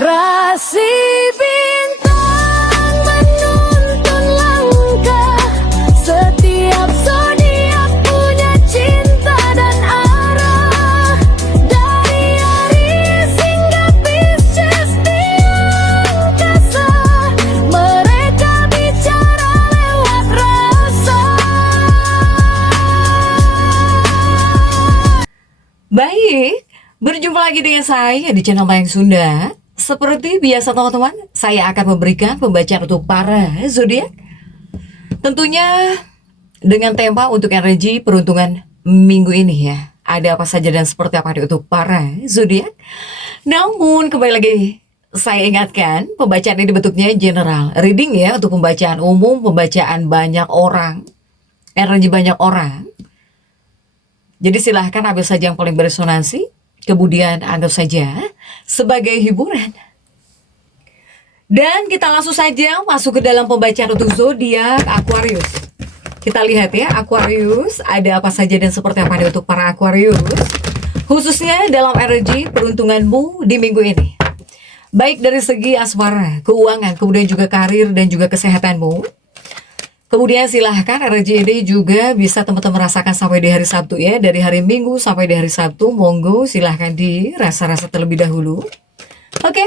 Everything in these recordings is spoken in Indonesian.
Rasi bintang menuntun langkah, setiap zodiak punya cinta dan arah. Dari Aries hingga Pisces di angkasa, mereka bicara lewat rasa. Baik, berjumpa lagi dengan saya di channel Mayang Sunda. Seperti biasa teman-teman, saya akan memberikan pembacaan untuk para zodiak. Tentunya dengan tema untuk energi peruntungan minggu ini ya. Ada apa saja dan seperti apa untuk para zodiak. Namun kembali lagi saya ingatkan, pembacaan ini bentuknya general reading ya, untuk pembacaan umum, pembacaan banyak orang, energi banyak orang. Jadi silahkan ambil saja yang paling beresonansi, kemudian anggap saja sebagai hiburan. Dan kita langsung saja masuk ke dalam pembacaan untuk zodiak Aquarius. Kita lihat ya, Aquarius ada apa saja dan seperti apa untuk para Aquarius, khususnya dalam energi peruntunganmu di minggu ini. Baik dari segi asmara, keuangan, kemudian juga karir dan juga kesehatanmu. Kemudian silahkan energi ini juga bisa teman-teman rasakan sampai di hari Sabtu ya. Dari hari Minggu sampai di hari Sabtu, monggo silahkan dirasa-rasa terlebih dahulu. Oke,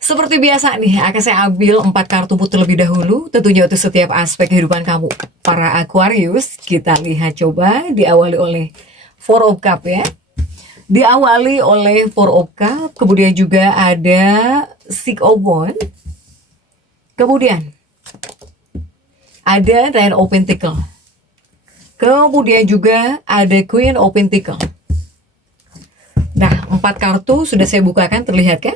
seperti biasa nih, akan saya ambil 4 kartu terlebih dahulu. Tentunya untuk setiap aspek kehidupan kamu, para Aquarius. Kita lihat coba, diawali oleh Four of Cups ya. Diawali oleh Four of Cups, kemudian juga ada Six of Wands. Kemudian ada Nine of Pentacles. Kemudian juga ada Queen of Pentacles. Nah, 4 kartu sudah saya bukakan, terlihat kan?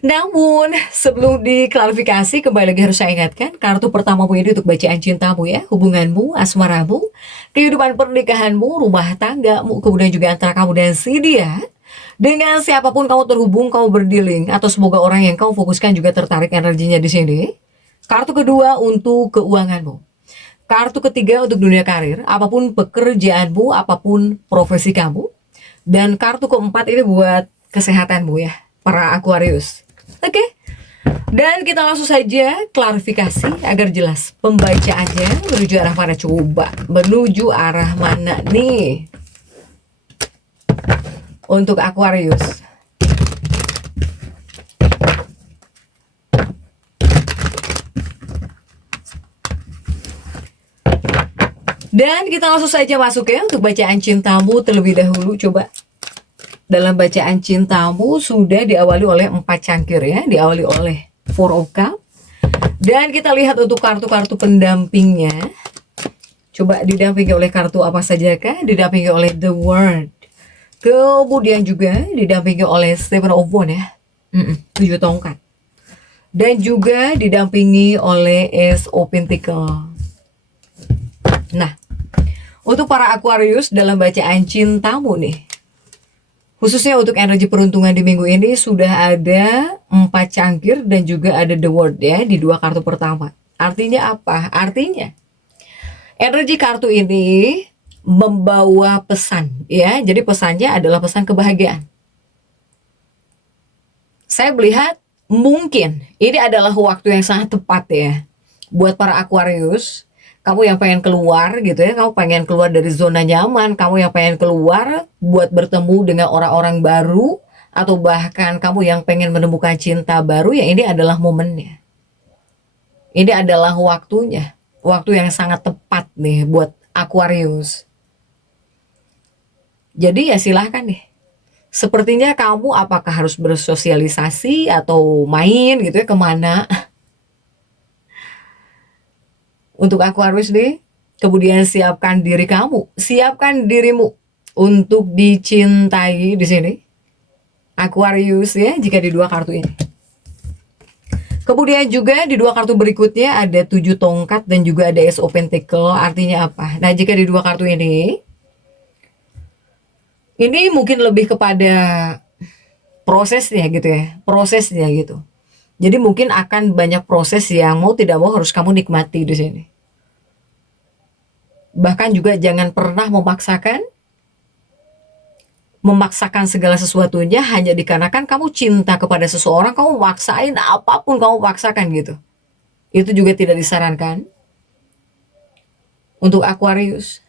Namun, sebelum diklarifikasi, kembali lagi harus saya ingatkan, kartu pertamamu ini untuk bacaan cintamu ya, hubunganmu, asmaramu, kehidupan pernikahanmu, rumah tanggamu, kemudian juga antara kamu dan si dia. Dengan siapapun kamu terhubung, kamu berdealing, atau semoga orang yang kamu fokuskan juga tertarik energinya di sini. Kartu kedua untuk keuanganmu. Kartu ketiga untuk dunia karir, apapun pekerjaanmu, apapun profesi kamu. Dan kartu keempat ini buat kesehatanmu ya, para Aquarius. Oke. Dan kita langsung saja klarifikasi agar jelas pembacaannya menuju arah mana, coba. Menuju arah mana nih? Untuk Aquarius. Dan kita langsung saja masuk ya untuk bacaan cintamu terlebih dahulu. Coba, dalam bacaan cintamu sudah diawali oleh 4 cangkir ya, diawali oleh Four of Cups. Dan kita lihat untuk kartu-kartu pendampingnya. Coba didampingi oleh kartu apa saja kah? Didampingi oleh The World. Kemudian juga didampingi oleh Seven of Wands ya, 7 tongkat. Dan juga didampingi oleh Ace of Pentacles. Nah, untuk para Aquarius dalam bacaan cintamu nih, khususnya untuk energi peruntungan di minggu ini sudah ada 4 cangkir dan juga ada The World ya di 2 kartu pertama. Artinya apa? Artinya energi kartu ini membawa pesan ya. Jadi pesannya adalah pesan kebahagiaan. Saya melihat mungkin ini adalah waktu yang sangat tepat ya buat para Aquarius. Kamu yang pengen keluar gitu ya, kamu pengen keluar dari zona nyaman, kamu yang pengen keluar buat bertemu dengan orang-orang baru, atau bahkan kamu yang pengen menemukan cinta baru, ya ini adalah momennya. Ini adalah waktunya, waktu yang sangat tepat nih buat Aquarius. Jadi ya silahkan nih. Sepertinya kamu apakah harus bersosialisasi atau main gitu ya, kemana? Untuk Aquarius nih, kemudian siapkan diri kamu, siapkan dirimu untuk dicintai di sini, Aquarius ya, jika di 2 kartu ini. Kemudian juga di 2 kartu berikutnya ada 7 tongkat dan juga ada Ace of Pentacles. Artinya apa? Nah, jika di 2 kartu ini mungkin lebih kepada prosesnya gitu ya, prosesnya gitu. Jadi mungkin akan banyak proses yang mau tidak mau harus kamu nikmati di sini. Bahkan juga jangan pernah memaksakan memaksakan segala sesuatunya hanya dikarenakan kamu cinta kepada seseorang, kamu maksain apapun kamu paksakan gitu. Itu juga tidak disarankan. Untuk Aquarius,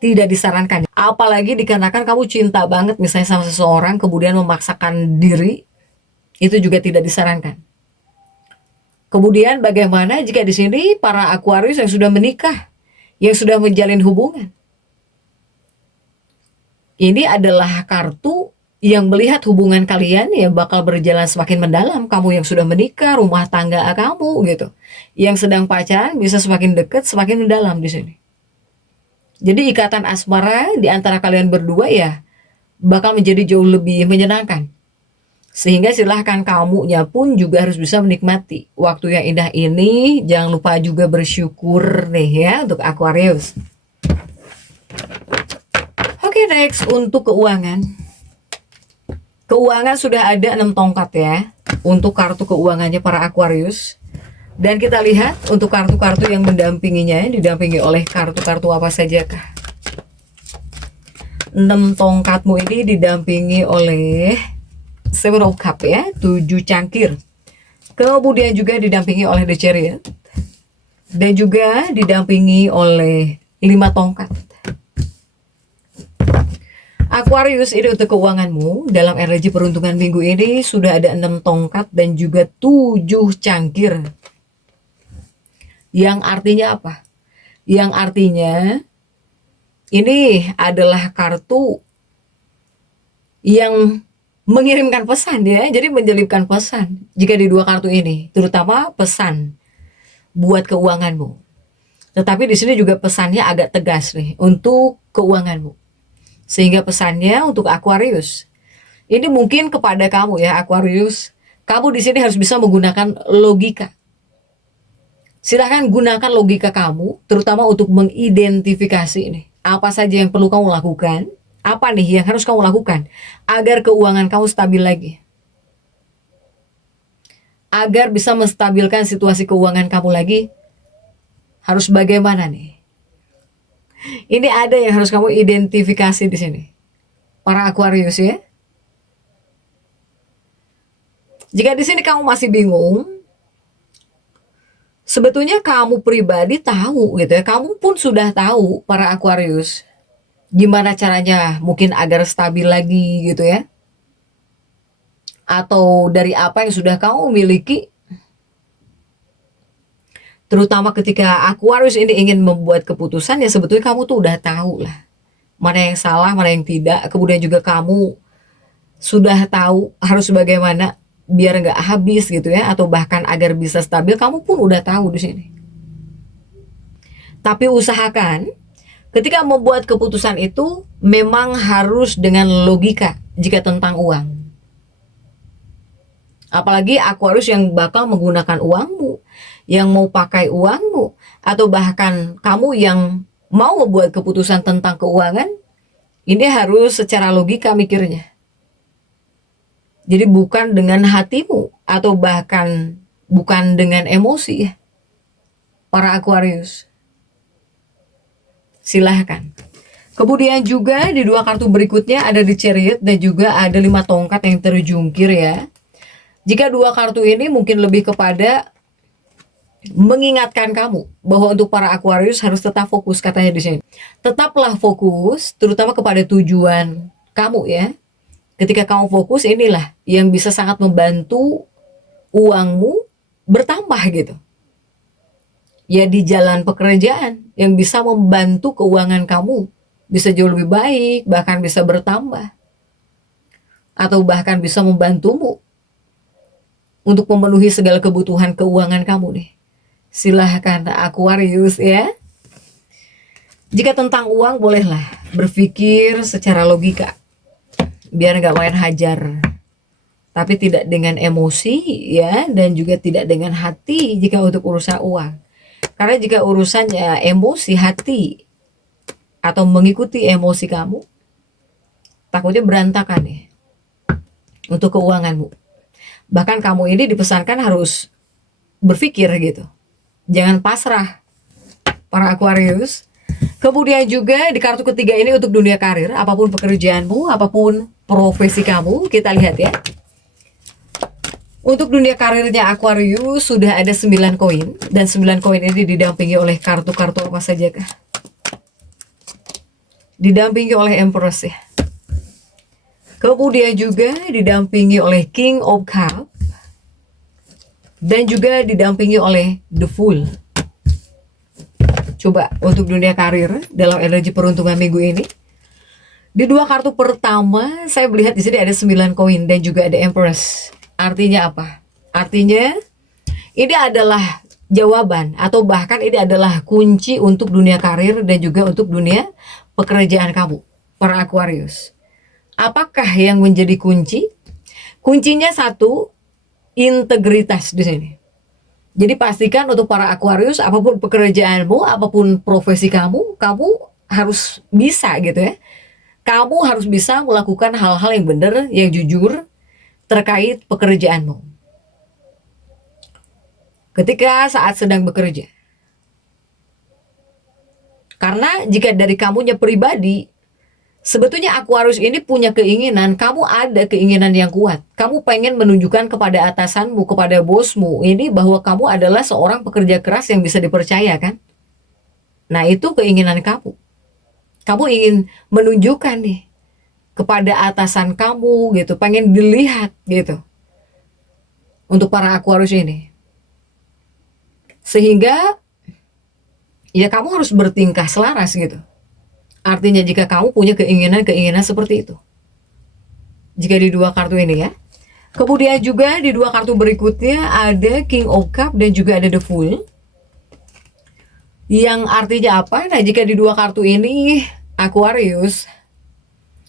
tidak disarankan. Apalagi dikarenakan kamu cinta banget misalnya sama seseorang, kemudian memaksakan diri, itu juga tidak disarankan. Kemudian bagaimana jika di sini para Aquarius yang sudah menikah, yang sudah menjalin hubungan? Ini adalah kartu yang melihat hubungan kalian yang bakal berjalan semakin mendalam. Kamu yang sudah menikah, rumah tangga kamu gitu. Yang sedang pacaran bisa semakin dekat, semakin mendalam di sini. Jadi ikatan asmara di antara kalian berdua ya bakal menjadi jauh lebih menyenangkan. Sehingga silahkan kamunya pun juga harus bisa menikmati waktu yang indah ini. Jangan lupa juga bersyukur nih ya untuk Aquarius. Oke, next untuk keuangan. Keuangan sudah ada 6 tongkat ya untuk kartu keuangannya para Aquarius. Dan kita lihat untuk kartu-kartu yang mendampinginya, didampingi oleh kartu-kartu apa sajakah? 6 tongkatmu ini didampingi oleh Seven of Cups ya, 7 cangkir. Kemudian juga didampingi oleh The Chariot. Dan juga didampingi oleh 5 tongkat. Aquarius, ini untuk keuanganmu dalam energi peruntungan minggu ini sudah ada 6 tongkat dan juga 7 cangkir. Yang artinya apa? Yang artinya ini adalah kartu yang mengirimkan pesan ya, jadi menyelipkan pesan jika di 2 kartu ini, terutama pesan buat keuanganmu. Tetapi di sini juga pesannya agak tegas nih untuk keuanganmu. Sehingga pesannya untuk Aquarius, ini mungkin kepada kamu ya Aquarius, kamu di sini harus bisa menggunakan logika. Silahkan gunakan logika kamu, terutama untuk mengidentifikasi nih, apa saja yang perlu kamu lakukan, apa nih yang harus kamu lakukan, agar keuangan kamu stabil lagi. Agar bisa menstabilkan situasi keuangan kamu lagi, harus bagaimana nih? Ini ada yang harus kamu identifikasi di sini, para Aquarius ya. Jika di sini kamu masih bingung, sebetulnya kamu pribadi tahu gitu ya, kamu pun sudah tahu para Aquarius, gimana caranya mungkin agar stabil lagi gitu ya. Atau dari apa yang sudah kamu miliki. Terutama ketika Aquarius ini ingin membuat keputusan, ya sebetulnya kamu tuh udah tahu lah mana yang salah, mana yang tidak. Kemudian juga kamu sudah tahu harus bagaimana biar nggak habis gitu ya, atau bahkan agar bisa stabil, kamu pun udah tahu di sini. Tapi usahakan ketika membuat keputusan itu memang harus dengan logika jika tentang uang. Apalagi Aquarius yang bakal menggunakan uangmu, yang mau pakai uangmu, atau bahkan kamu yang mau membuat keputusan tentang keuangan, ini harus secara logika mikirnya. Jadi bukan dengan hatimu, atau bahkan bukan dengan emosi ya, para Aquarius. Silahkan. Kemudian juga di 2 kartu berikutnya ada The Chariot dan juga ada 5 tongkat yang terjungkir ya. Jika 2 kartu ini mungkin lebih kepada mengingatkan kamu bahwa untuk para Aquarius harus tetap fokus, katanya di sini. Tetaplah fokus, terutama kepada tujuan kamu ya. Ketika kamu fokus, inilah yang bisa sangat membantu uangmu bertambah gitu. Ya di jalan pekerjaan yang bisa membantu keuangan kamu bisa jauh lebih baik, bahkan bisa bertambah. Atau bahkan bisa membantumu untuk memenuhi segala kebutuhan keuangan kamu nih. Silahkan Aquarius ya. Jika tentang uang, bolehlah berpikir secara logika, biar nggak main hajar, tapi tidak dengan emosi ya, dan juga tidak dengan hati jika untuk urusan uang. Karena jika urusannya emosi, hati, atau mengikuti emosi kamu, takutnya berantakan nih untuk keuanganmu. Bahkan kamu ini dipesankan harus berpikir gitu. Jangan pasrah para Aquarius. Kemudian juga di kartu ketiga ini untuk dunia karir, apapun pekerjaanmu, apapun profesi kamu, kita lihat ya. Untuk dunia karirnya Aquarius sudah ada 9 koin, dan 9 koin ini didampingi oleh kartu-kartu apa saja kah? Didampingi oleh Empress ya. Kemudian juga didampingi oleh King of Cups, dan juga didampingi oleh The Fool. Coba untuk dunia karir dalam energi peruntungan minggu ini. Di dua kartu pertama saya melihat di sini ada 9 koin dan juga ada Empress. Artinya apa? Artinya ini adalah jawaban atau bahkan ini adalah kunci untuk dunia karir dan juga untuk dunia pekerjaan kamu, para Aquarius. Apakah yang menjadi kunci? Kuncinya satu, integritas di sini. Jadi pastikan untuk para Aquarius, apapun pekerjaanmu, apapun profesi kamu, kamu harus bisa gitu ya. Kamu harus bisa melakukan hal-hal yang benar, yang jujur terkait pekerjaanmu. Ketika saat sedang bekerja. Karena jika dari kamunya pribadi, sebetulnya Aquarius ini punya keinginan, kamu ada keinginan yang kuat. Kamu pengen menunjukkan kepada atasanmu, kepada bosmu, ini bahwa kamu adalah seorang pekerja keras yang bisa dipercaya kan? Nah itu keinginan kamu. Kamu ingin menunjukkan nih kepada atasan kamu gitu, pengen dilihat gitu. Untuk para Aquarius ini. Sehingga ya kamu harus bertingkah selaras gitu. Artinya jika kamu punya keinginan-keinginan seperti itu. Jika di dua kartu ini ya. Kemudian juga di dua kartu berikutnya ada King of Cups dan juga ada The Fool. Yang artinya apa? Nah jika di dua kartu ini Aquarius,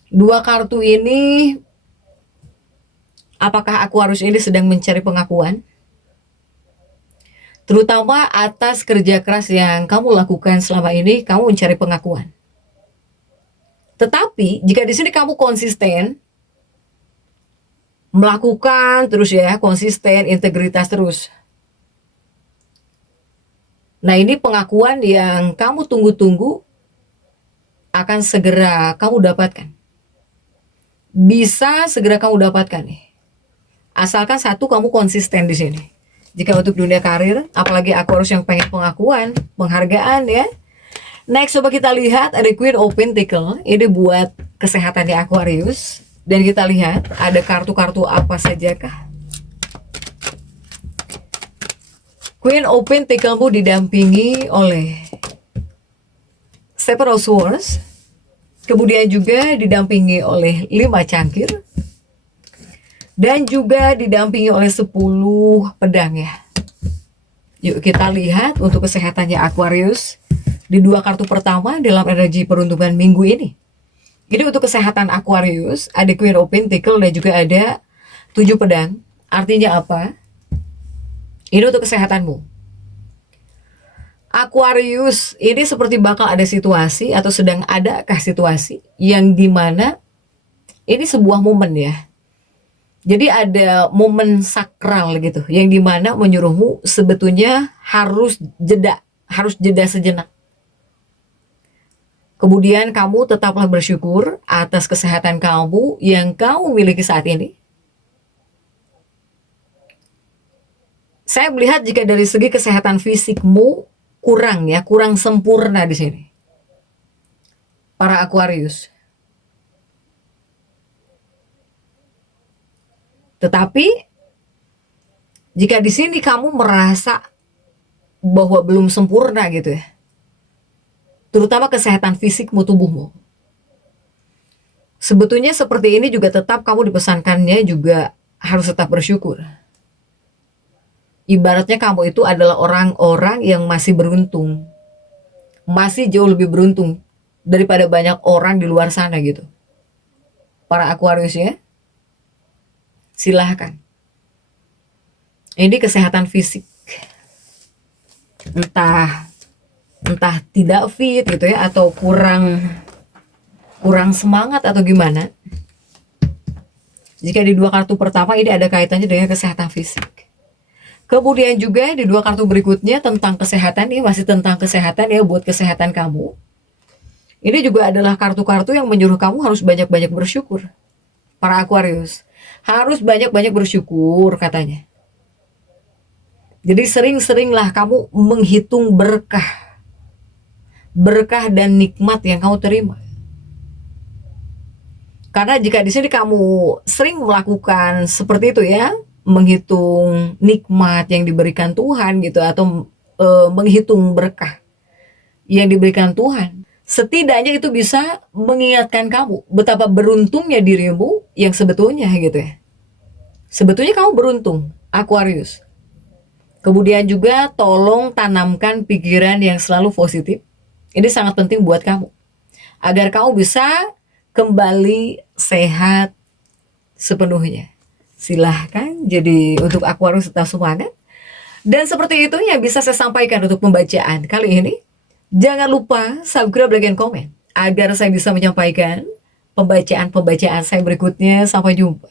dua kartu ini, apakah Aquarius ini sedang mencari pengakuan? Terutama atas kerja keras yang kamu lakukan selama ini, kamu mencari pengakuan. Tetapi jika di sini kamu konsisten melakukan terus ya, konsisten, integritas terus. Nah, ini pengakuan yang kamu tunggu-tunggu akan segera kamu dapatkan. Bisa segera kamu dapatkan nih. Asalkan satu, kamu konsisten di sini. Jika untuk dunia karir, apalagi Aquarius yang pengen pengakuan, penghargaan ya. Next, coba kita lihat ada Queen of Pentacles. Ini buat kesehatannya Aquarius. Dan kita lihat ada kartu-kartu apa sajakah. Queen of Pentacles didampingi oleh Seven of Swords. Kemudian juga didampingi oleh 5 cangkir. Dan juga didampingi oleh 10 pedang ya. Yuk kita lihat untuk kesehatannya Aquarius. Di dua kartu pertama dalam energi peruntungan minggu ini. Jadi untuk kesehatan Aquarius, ada Queen of Pentacles dan juga ada 7 pedang. Artinya apa? Ini untuk kesehatanmu. Aquarius, ini seperti bakal ada situasi atau sedang adakah situasi yang dimana ini sebuah momen ya. Jadi ada momen sakral gitu, yang dimana menyuruhmu sebetulnya harus jeda sejenak. Kemudian kamu tetaplah bersyukur atas kesehatan kamu yang kamu miliki saat ini. Saya melihat jika dari segi kesehatan fisikmu kurang ya, kurang sempurna di sini. Para Aquarius. Tetapi jika di sini kamu merasa bahwa belum sempurna gitu ya. Terutama kesehatan fisikmu, tubuhmu. Sebetulnya seperti ini juga tetap kamu dipesankannya juga harus tetap bersyukur. Ibaratnya kamu itu adalah orang-orang yang masih beruntung. Masih jauh lebih beruntung daripada banyak orang di luar sana gitu. Para Aquarius ya. Silahkan. Ini kesehatan fisik. Entah tidak fit gitu ya, atau kurang semangat atau gimana. Jika di dua kartu pertama ini ada kaitannya dengan kesehatan fisik. Kemudian juga di dua kartu berikutnya tentang kesehatan, ini masih tentang kesehatan ya, buat kesehatan kamu. Ini juga adalah kartu-kartu yang menyuruh kamu harus banyak-banyak bersyukur. Para Aquarius, harus banyak-banyak bersyukur katanya. Jadi sering-seringlah kamu menghitung berkah. Berkah dan nikmat yang kamu terima. Karena jika di sini kamu sering melakukan seperti itu ya, menghitung nikmat yang diberikan Tuhan gitu, atau menghitung berkah yang diberikan Tuhan, setidaknya itu bisa mengingatkan kamu betapa beruntungnya dirimu yang sebetulnya gitu ya. Sebetulnya kamu beruntung, Aquarius. Kemudian juga tolong tanamkan pikiran yang selalu positif. Ini sangat penting buat kamu. Agar kamu bisa kembali sehat sepenuhnya. Silahkan, jadi untuk Aquarius tetap semangat. Dan seperti itu yang bisa saya sampaikan untuk pembacaan kali ini. Jangan lupa subscribe, like, dan komen agar saya bisa menyampaikan pembacaan-pembacaan saya berikutnya. Sampai jumpa.